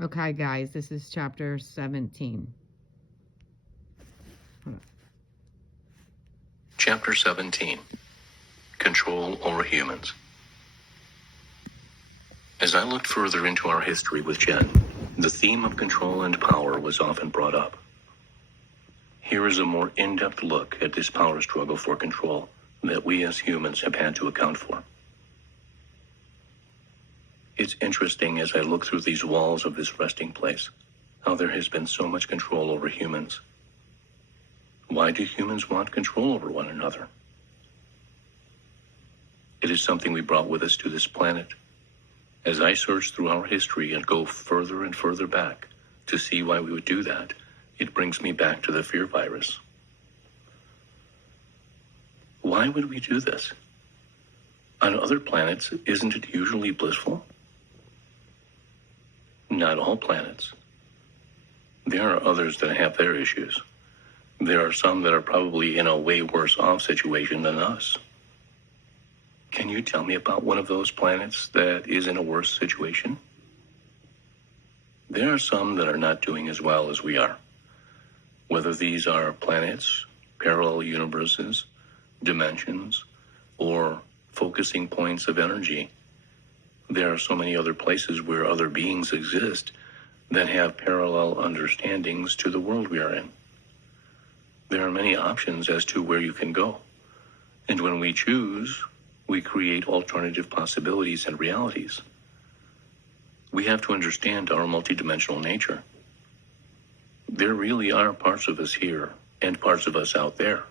Okay, guys, this is chapter 17. Chapter 17. Control over Humans. As I looked further into our history with Jen, the theme of control and power was often brought up. Here is a more in-depth look at this power struggle for control that we as humans have had to account for. It's interesting as I look through these walls of this resting place, how there has been so much control over humans. Why do humans want control over one another? It is something we brought with us to this planet. As I search through our history and go further and further back to see why we would do that, it brings me back to the fear virus. Why would we do this? On other planets, isn't it usually blissful? Not all planets. There are others that have their issues. There are some that are probably in a way worse off situation than us. Can you tell me about one of those planets that is in a worse situation? There are some that are not doing as well as we are. Whether these are planets, parallel universes, dimensions, or focusing points of energy, there are so many other places where other beings exist that have parallel understandings to the world we are in. There are many options as to where you can go. And when we choose, we create alternative possibilities and realities. We have to understand our multidimensional nature. There really are parts of us here and parts of us out there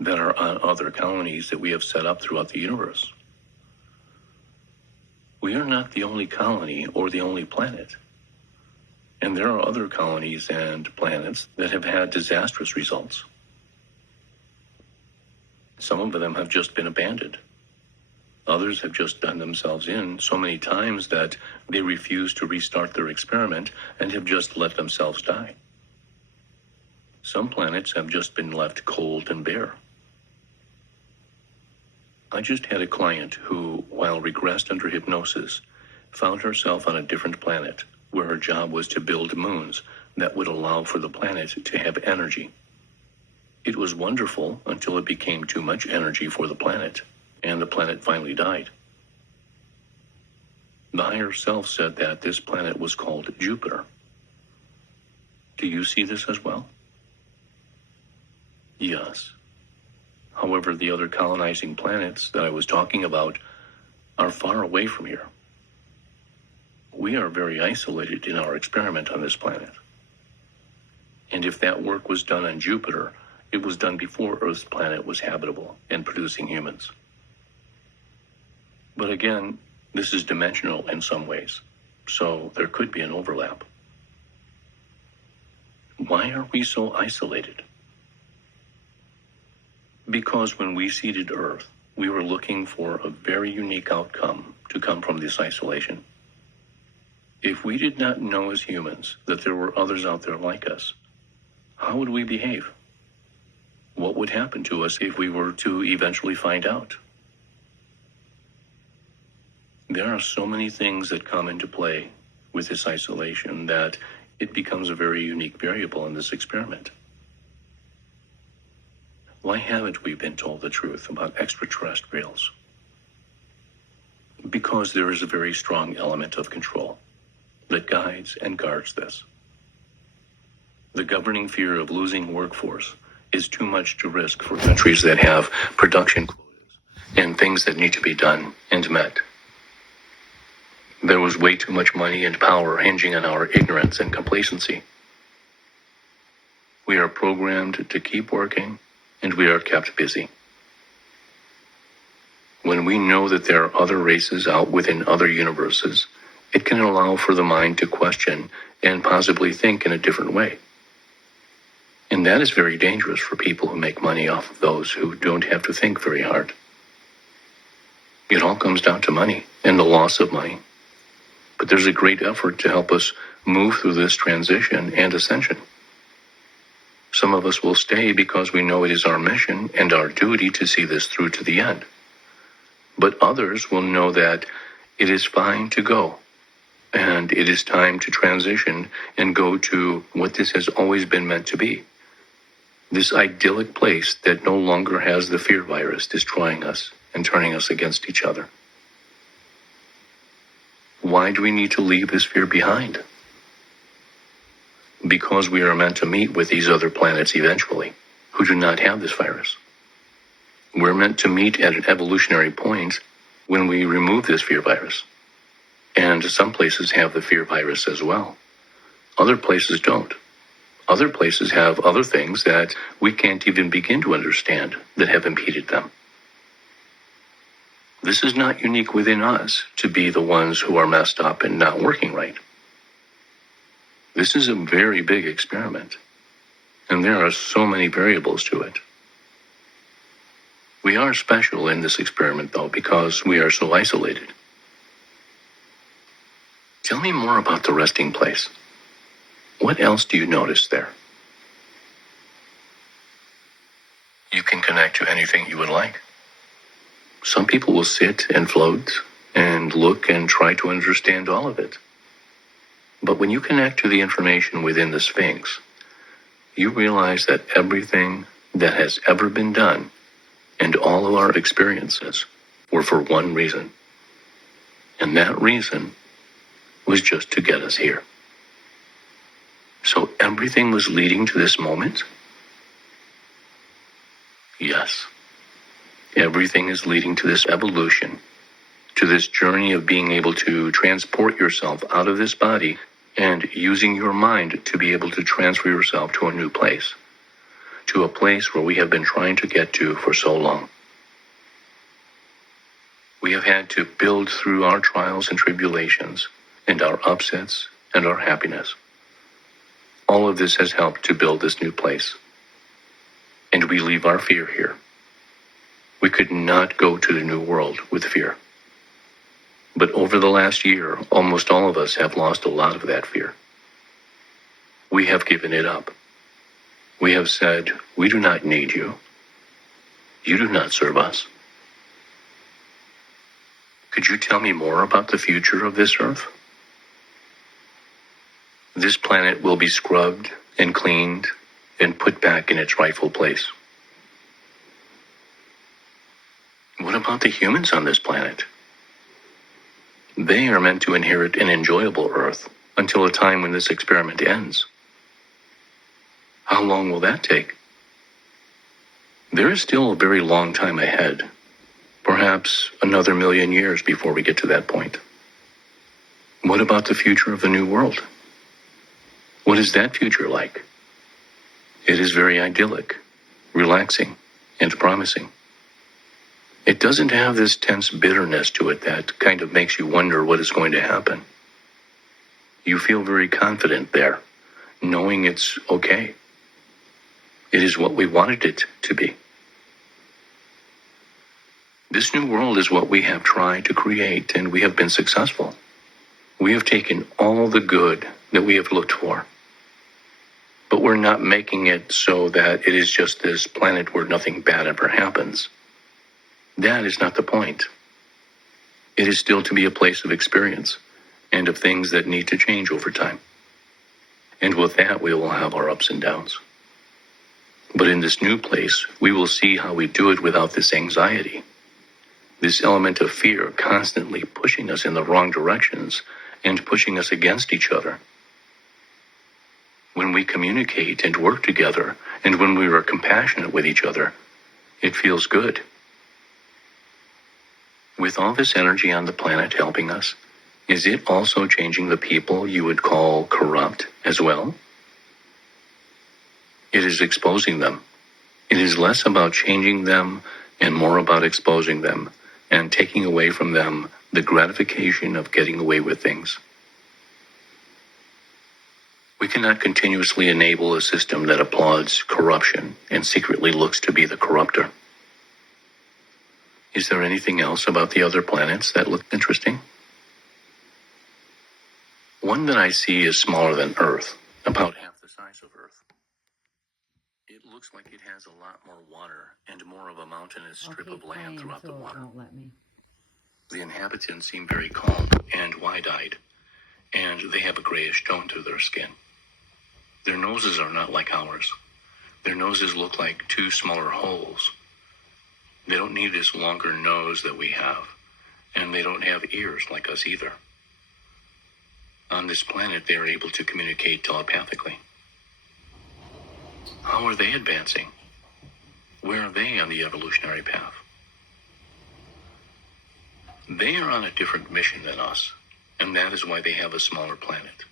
that are on other colonies that we have set up throughout the universe. We are not the only colony or the only planet. And there are other colonies and planets that have had disastrous results. Some of them have just been abandoned. Others have just done themselves in so many times that they refuse to restart their experiment and have just let themselves die. Some planets have just been left cold and bare. I just had a client who, while regressed under hypnosis, found herself on a different planet where her job was to build moons that would allow for the planet to have energy. It was wonderful until it became too much energy for the planet, and the planet finally died. The higher self said that this planet was called Jupiter. Do you see this as well? Yes. However, the other colonizing planets that I was talking about are far away from here. We are very isolated in our experiment on this planet. And if that work was done on Jupiter, it was done before Earth's planet was habitable and producing humans. But again, this is dimensional in some ways, so there could be an overlap. Why are we so isolated? Because when we seeded Earth, we were looking for a very unique outcome to come from this isolation. If we did not know as humans that there were others out there like us, how would we behave? What would happen to us if we were to eventually find out? There are so many things that come into play with this isolation that it becomes a very unique variable in this experiment. Why haven't we been told the truth about extraterrestrials? Because there is a very strong element of control that guides and guards this. The governing fear of losing workforce is too much to risk for countries that have production quotas and things that need to be done and met. There was way too much money and power hinging on our ignorance and complacency. We are programmed to keep working, and we are kept busy. When we know that there are other races out within other universes, it can allow for the mind to question and possibly think in a different way. And that is very dangerous for people who make money off of those who don't have to think very hard. It all comes down to money and the loss of money. But there's a great effort to help us move through this transition and ascension. Some of us will stay because we know it is our mission and our duty to see this through to the end. But others will know that it is fine to go. And it is time to transition and go to what this has always been meant to be. This idyllic place that no longer has the fear virus destroying us and turning us against each other. Why do we need to leave this fear behind? Because we are meant to meet with these other planets eventually, who do not have this virus. We're meant to meet at an evolutionary point when we remove this fear virus. And some places have the fear virus as well. Other places don't. Other places have other things that we can't even begin to understand that have impeded them. This is not unique within us to be the ones who are messed up and not working right. This is a very big experiment, and there are so many variables to it. We are special in this experiment, though, because we are so isolated. Tell me more about the resting place. What else do you notice there? You can connect to anything you would like. Some people will sit and float and look and try to understand all of it. But when you connect to the information within the Sphinx, you realize that everything that has ever been done and all of our experiences were for one reason. And that reason was just to get us here. So everything was leading to this moment? Yes. Everything is leading to this evolution, to this journey of being able to transport yourself out of this body and using your mind to be able to transfer yourself to a new place, to a place where we have been trying to get to for so long. We have had to build through our trials and tribulations and our upsets and our happiness. All of this has helped to build this new place. And we leave our fear here. We could not go to the new world with fear. But over the last year, almost all of us have lost a lot of that fear. We have given it up. We have said, we do not need you. You do not serve us. Could you tell me more about the future of this Earth? This planet will be scrubbed and cleaned and put back in its rightful place. What about the humans on this planet? They are meant to inherit an enjoyable Earth until a time when this experiment ends. How long will that take? There is still a very long time ahead, perhaps another 1,000,000 years before we get to that point. What about the future of the new world? What is that future like? It is very idyllic, relaxing, and promising. It doesn't have this tense bitterness to it that kind of makes you wonder what is going to happen. You feel very confident there, knowing it's okay. It is what we wanted it to be. This new world is what we have tried to create, and we have been successful. We have taken all the good that we have looked for. But we're not making it so that it is just this planet where nothing bad ever happens. That is not the point. It is still to be a place of experience and of things that need to change over time. And with that, we will have our ups and downs. But in this new place, we will see how we do it without this anxiety, this element of fear constantly pushing us in the wrong directions and pushing us against each other. When we communicate and work together, and when we are compassionate with each other, it feels good. With all this energy on the planet helping us, is it also changing the people you would call corrupt as well? It is exposing them. It is less about changing them and more about exposing them and taking away from them the gratification of getting away with things. We cannot continuously enable a system that applauds corruption and secretly looks to be the corrupter. Is there anything else about the other planets that look interesting? One that I see is smaller than Earth, about half the size of Earth. It looks like it has a lot more water and more of a mountainous strip of land throughout the water. Won't let me. The inhabitants seem very calm and wide-eyed, and they have a grayish tone to their skin. Their noses are not like ours. Their noses look like two smaller holes. They don't need this longer nose that we have, and they don't have ears like us either. On this planet, they are able to communicate telepathically. How are they advancing? Where are they on the evolutionary path? They are on a different mission than us, and that is why they have a smaller planet.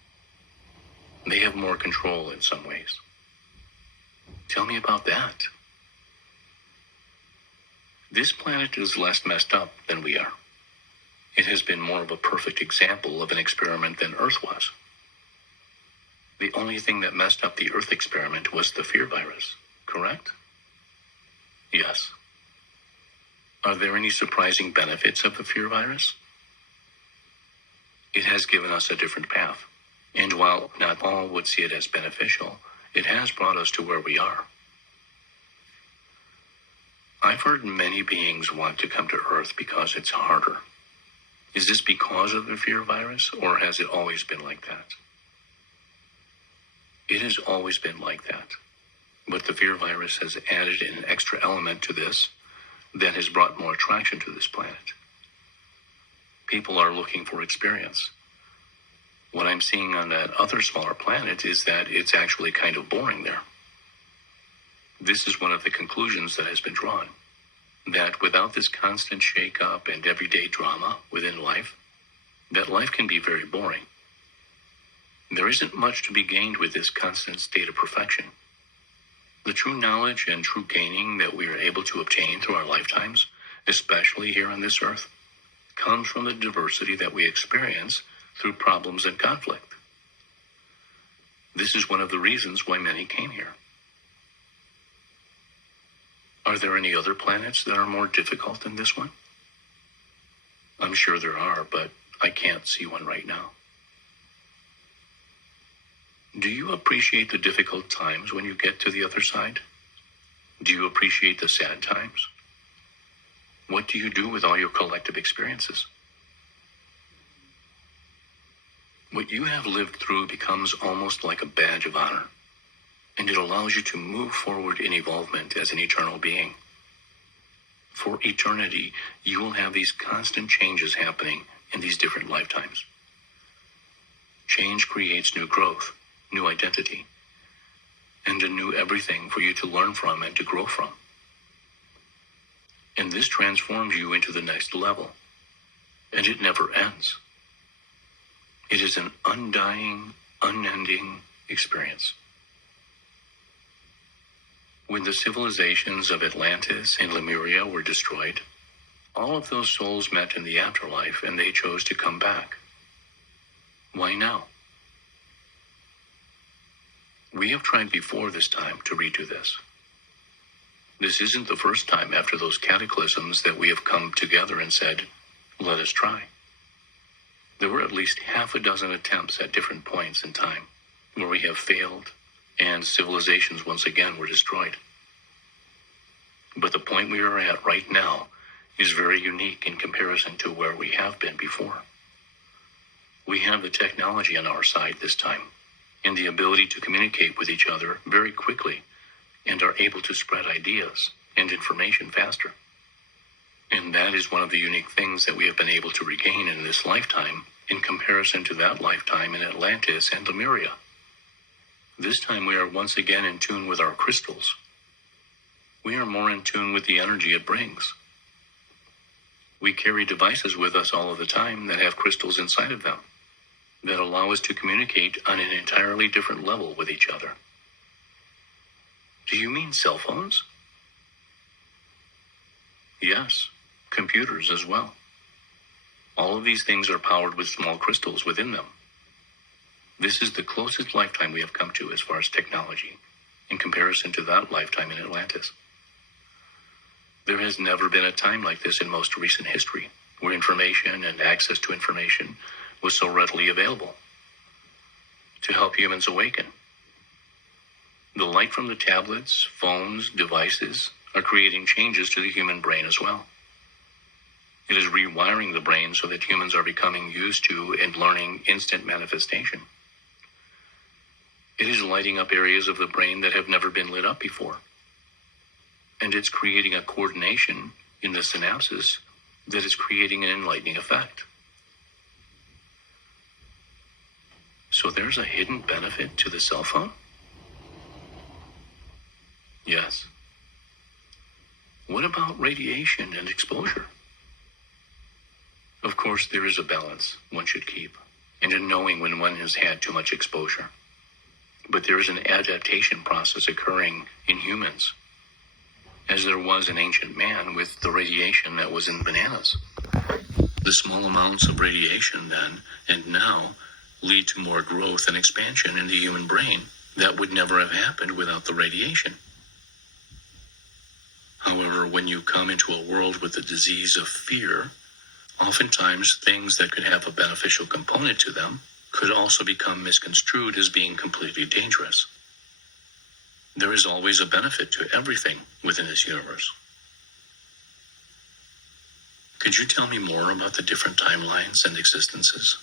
They have more control in some ways. Tell me about that. This planet is less messed up than we are. It has been more of a perfect example of an experiment than Earth was. The only thing that messed up the Earth experiment was the fear virus, correct? Yes. Are there any surprising benefits of the fear virus? It has given us a different path, and while not all would see it as beneficial, it has brought us to where we are. I've heard many beings want to come to Earth because it's harder. Is this because of the fear virus, or has it always been like that? It has always been like that, but the fear virus has added an extra element to this that has brought more attraction to this planet. People are looking for experience. What I'm seeing on that other smaller planet is that it's actually kind of boring there. This is one of the conclusions that has been drawn, that without this constant shake-up and everyday drama within life, that life can be very boring. There isn't much to be gained with this constant state of perfection. The true knowledge and true gaining that we are able to obtain through our lifetimes, especially here on this earth, comes from the diversity that we experience through problems and conflict. This is one of the reasons why many came here. Are there any other planets that are more difficult than this one? I'm sure there are, but I can't see one right now. Do you appreciate the difficult times when you get to the other side? Do you appreciate the sad times? What do you do with all your collective experiences? What you have lived through becomes almost like a badge of honor, and it allows you to move forward in evolvement as an eternal being. For eternity, you will have these constant changes happening in these different lifetimes. Change creates new growth, new identity, and a new everything for you to learn from and to grow from. And this transforms you into the next level, and it never ends. It is an undying, unending experience. When the civilizations of Atlantis and Lemuria were destroyed, all of those souls met in the afterlife and they chose to come back. Why now? We have tried before this time to redo this. This isn't the first time after those cataclysms that we have come together and said, let us try. There were at least half a dozen attempts at different points in time where we have failed and civilizations once again were destroyed. But the point we are at right now is very unique in comparison to where we have been before. We have the technology on our side this time, and the ability to communicate with each other very quickly, and are able to spread ideas and information faster. And that is one of the unique things that we have been able to regain in this lifetime in comparison to that lifetime in Atlantis and Lemuria. This time we are once again in tune with our crystals. We are more in tune with the energy it brings. We carry devices with us all of the time that have crystals inside of them that allow us to communicate on an entirely different level with each other. Do you mean cell phones? Yes, computers as well. All of these things are powered with small crystals within them. This is the closest lifetime we have come to as far as technology, in comparison to that lifetime in Atlantis. There has never been a time like this in most recent history, where information and access to information was so readily available to help humans awaken. The light from the tablets, phones, devices are creating changes to the human brain as well. It is rewiring the brain so that humans are becoming used to and learning instant manifestation. It is lighting up areas of the brain that have never been lit up before. And it's creating a coordination in the synapses that is creating an enlightening effect. So there's a hidden benefit to the cell phone? Yes. What about radiation and exposure? Of course, there is a balance one should keep, and in knowing when one has had too much exposure. But there is an adaptation process occurring in humans, as there was in ancient man with the radiation that was in bananas. The small amounts of radiation then and now lead to more growth and expansion in the human brain that would never have happened without the radiation. However, when you come into a world with the disease of fear, oftentimes things that could have a beneficial component to them could also become misconstrued as being completely dangerous. There is always a benefit to everything within this universe. Could you tell me more about the different timelines and existences?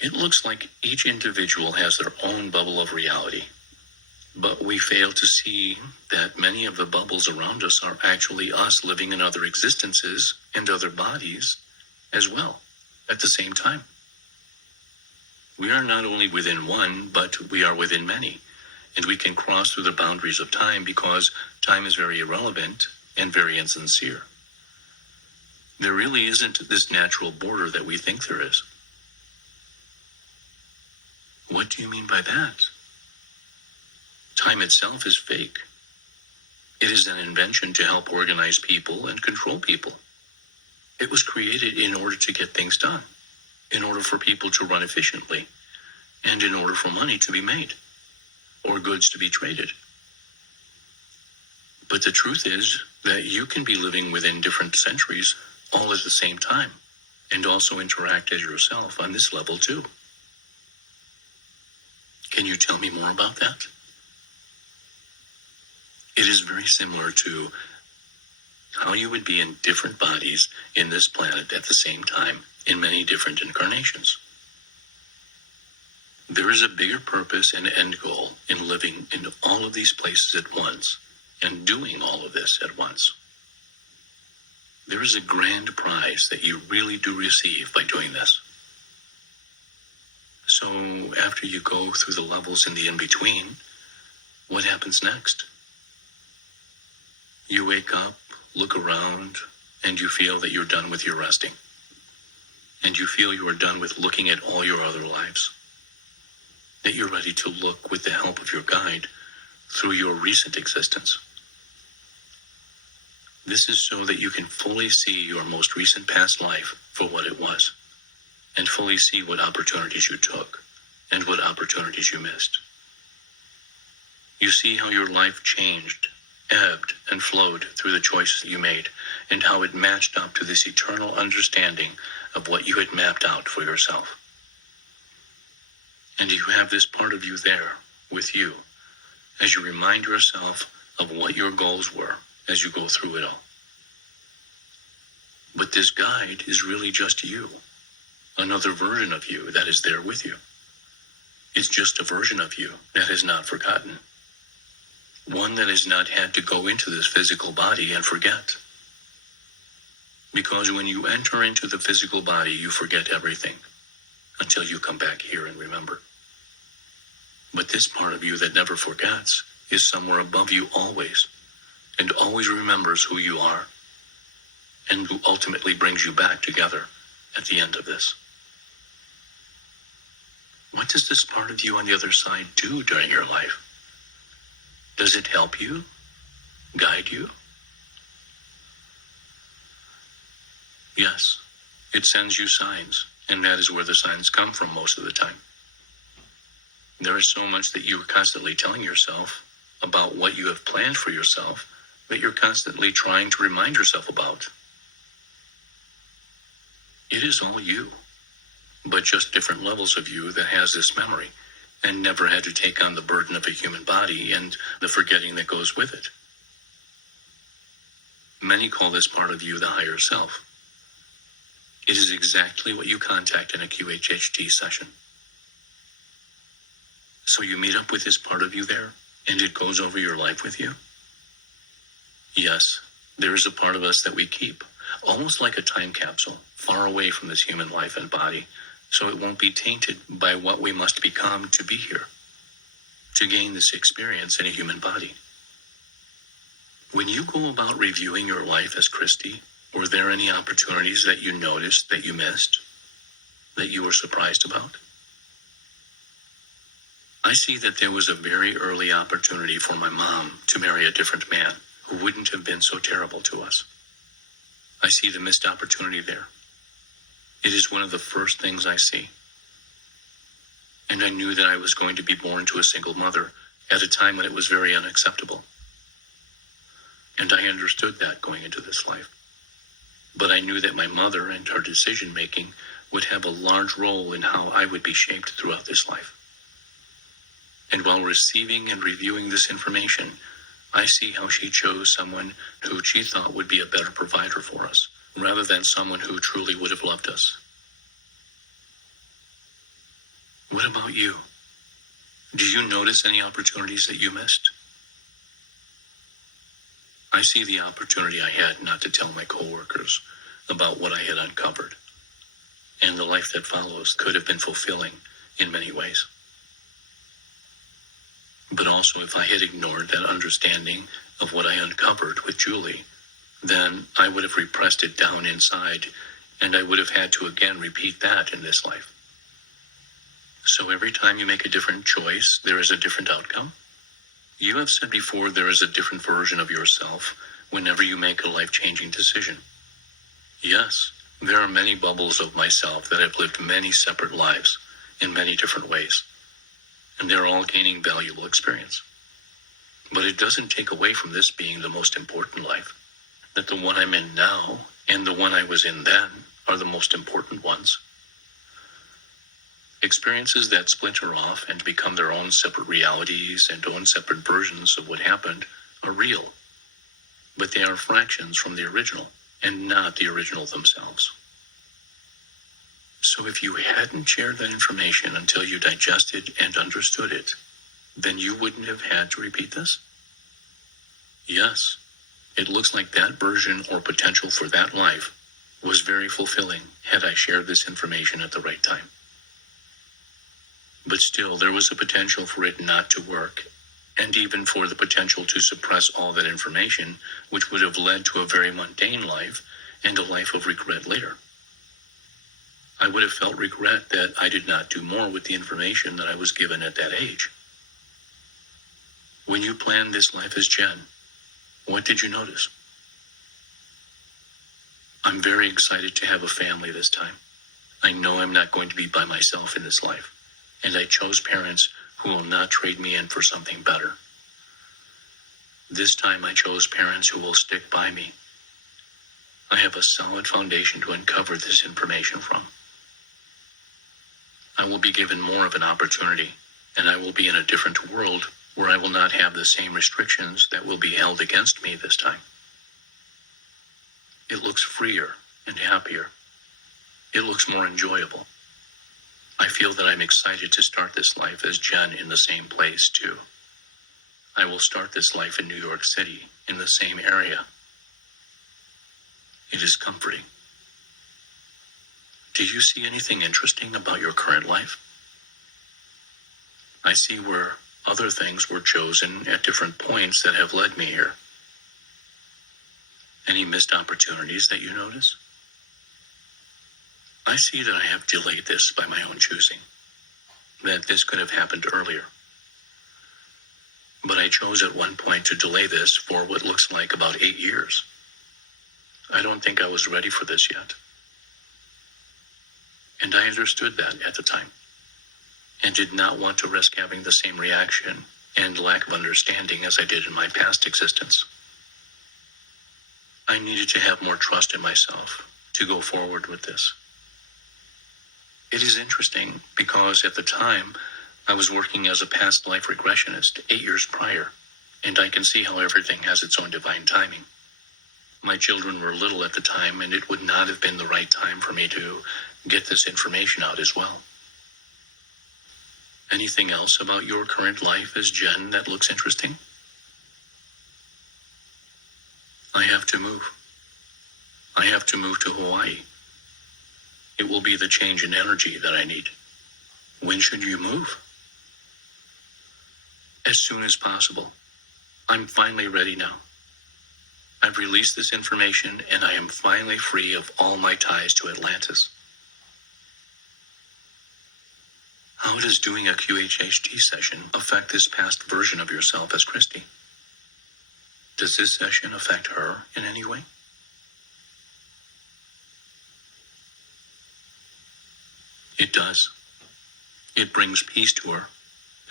It looks like each individual has their own bubble of reality, but we fail to see that many of the bubbles around us are actually us living in other existences and other bodies as well at the same time. We are not only within one, but we are within many, and we can cross through the boundaries of time because time is very irrelevant and very insincere. There really isn't this natural border that we think there is. What do you mean by that? Time itself is fake. It is an invention to help organize people and control people. It was created in order to get things done, in order for people to run efficiently, and in order for money to be made, or goods to be traded. But the truth is that you can be living within different centuries all at the same time, and also interact as yourself on this level too. Can you tell me more about that? It is very similar to how you would be in different bodies in this planet at the same time in many different incarnations. There is a bigger purpose and end goal in living in all of these places at once and doing all of this at once. There is a grand prize that you really do receive by doing this. So after you go through the levels in the in-between, what happens next? You wake up, look around, and you feel that you're done with your resting. And you feel you are done with looking at all your other lives. That you're ready to look with the help of your guide through your recent existence. This is so that you can fully see your most recent past life for what it was, and fully see what opportunities you took and what opportunities you missed. You see how your life changed, ebbed, and flowed through the choices you made, and how it matched up to this eternal understanding of what you had mapped out for yourself. And you have this part of you there with you as you remind yourself of what your goals were as you go through it all. But this guide is really just you, another version of you that is there with you. It's just a version of you that has not forgotten. One that has not had to go into this physical body and forget. Because when you enter into the physical body, you forget everything until you come back here and remember. But this part of you that never forgets is somewhere above you always, and always remembers who you are, and who ultimately brings you back together at the end of this. What does this part of you on the other side do during your life? Does it help you? Guide you? Yes, it sends you signs, and that is where the signs come from most of the time. There is so much that you are constantly telling yourself about what you have planned for yourself that you're constantly trying to remind yourself about. It is all you, but just different levels of you that has this memory and never had to take on the burden of a human body and the forgetting that goes with it. Many call this part of you the higher self. It is exactly what you contact in a QHHT session. So you meet up with this part of you there, and it goes over your life with you? Yes, there is a part of us that we keep, almost like a time capsule, far away from this human life and body, so it won't be tainted by what we must become to be here, to gain this experience in a human body. When you go about reviewing your life as Christy, were there any opportunities that you noticed that you missed, that you were surprised about? I see that there was a very early opportunity for my mom to marry a different man who wouldn't have been so terrible to us. I see the missed opportunity there. It is one of the first things I see. And I knew that I was going to be born to a single mother at a time when it was very unacceptable. And I understood that going into this life. But I knew that my mother and her decision-making would have a large role in how I would be shaped throughout this life. And while receiving and reviewing this information, I see how she chose someone who she thought would be a better provider for us, rather than someone who truly would have loved us. What about you? Do you notice any opportunities that you missed? I see the opportunity I had not to tell my coworkers about what I had uncovered, and the life that follows could have been fulfilling in many ways. But also, if I had ignored that understanding of what I uncovered with Julie, then I would have repressed it down inside, and I would have had to again repeat that in this life. So every time you make a different choice, there is a different outcome. You have said before there is a different version of yourself whenever you make a life-changing decision. Yes, there are many bubbles of myself that have lived many separate lives in many different ways, and they're all gaining valuable experience. But it doesn't take away from this being the most important life, that the one I'm in now and the one I was in then are the most important ones. Experiences that splinter off and become their own separate realities and own separate versions of what happened are real, but they are fractions from the original and not the original themselves. So if you hadn't shared that information until you digested and understood it, then you wouldn't have had to repeat this? Yes, it looks like that version or potential for that life was very fulfilling had I shared this information at the right time. But still, there was a potential for it not to work, and even for the potential to suppress all that information, which would have led to a very mundane life and a life of regret later. I would have felt regret that I did not do more with the information that I was given at that age. When you planned this life as Jen, what did you notice? I'm very excited to have a family this time. I know I'm not going to be by myself in this life, and I chose parents who will not trade me in for something better. This time I chose parents who will stick by me. I have a solid foundation to uncover this information from. I will be given more of an opportunity, and I will be in a different world where I will not have the same restrictions that will be held against me this time. It looks freer and happier. It looks more enjoyable. I feel that I'm excited to start this life as Jen in the same place, too. I will start this life in New York City, in the same area. It is comforting. Do you see anything interesting about your current life? I see where other things were chosen at different points that have led me here. Any missed opportunities that you notice? I see that I have delayed this by my own choosing, that this could have happened earlier. But I chose at one point to delay this for what looks like about 8 years. I don't think I was ready for this yet. And I understood that at the time, and did not want to risk having the same reaction and lack of understanding as I did in my past existence. I needed to have more trust in myself to go forward with this. It is interesting because at the time, I was working as a past life regressionist 8 years prior, and I can see how everything has its own divine timing. My children were little at the time, and it would not have been the right time for me to get this information out as well. Anything else about your current life as Jen that looks interesting? I have to move. I have to move to Hawaii. It will be the change in energy that I need. When should you move? As soon as possible. I'm finally ready now. I've released this information, and I am finally free of all my ties to Atlantis. How does doing a QHHT session affect this past version of yourself as Christy? Does this session affect her in any way? It does. It brings peace to her,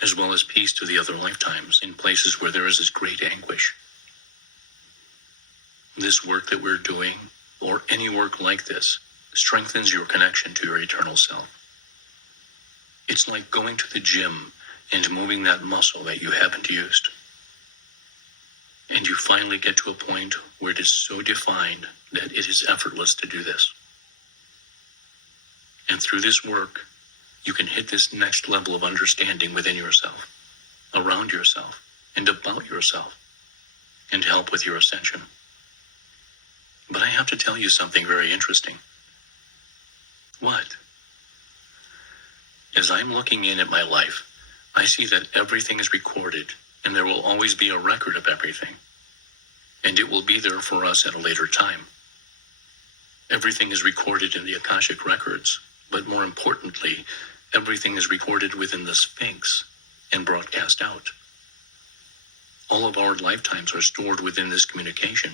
as well as peace to the other lifetimes in places where there is this great anguish. This work that we're doing, or any work like this, strengthens your connection to your eternal self. It's like going to the gym and moving that muscle that you haven't used. And you finally get to a point where it is so defined that it is effortless to do this. And through this work, you can hit this next level of understanding within yourself, around yourself, and about yourself, and help with your ascension. But I have to tell you something very interesting. What? As I'm looking in at my life, I see that everything is recorded, and there will always be a record of everything. And it will be there for us at a later time. Everything is recorded in the Akashic records, but more importantly, everything is recorded within the Sphinx and broadcast out. All of our lifetimes are stored within this communication.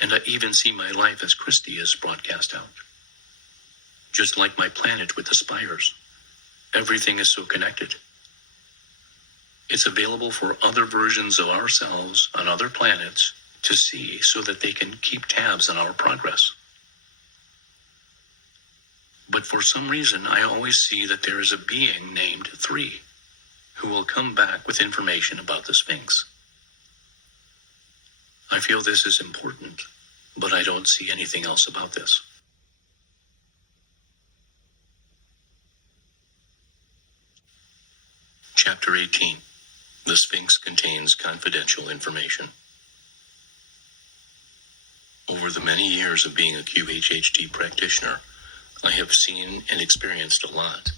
And I even see my life as Christy is broadcast out. Just like my planet with the spires. Everything is so connected. It's available for other versions of ourselves on other planets to see so that they can keep tabs on our progress. But for some reason, I always see that there is a being named 3 who will come back with information about the Sphinx. I feel this is important, but I don't see anything else about this. Chapter 18. The Sphinx contains confidential information. Over the many years of being a QHHT practitioner, I have seen and experienced a lot.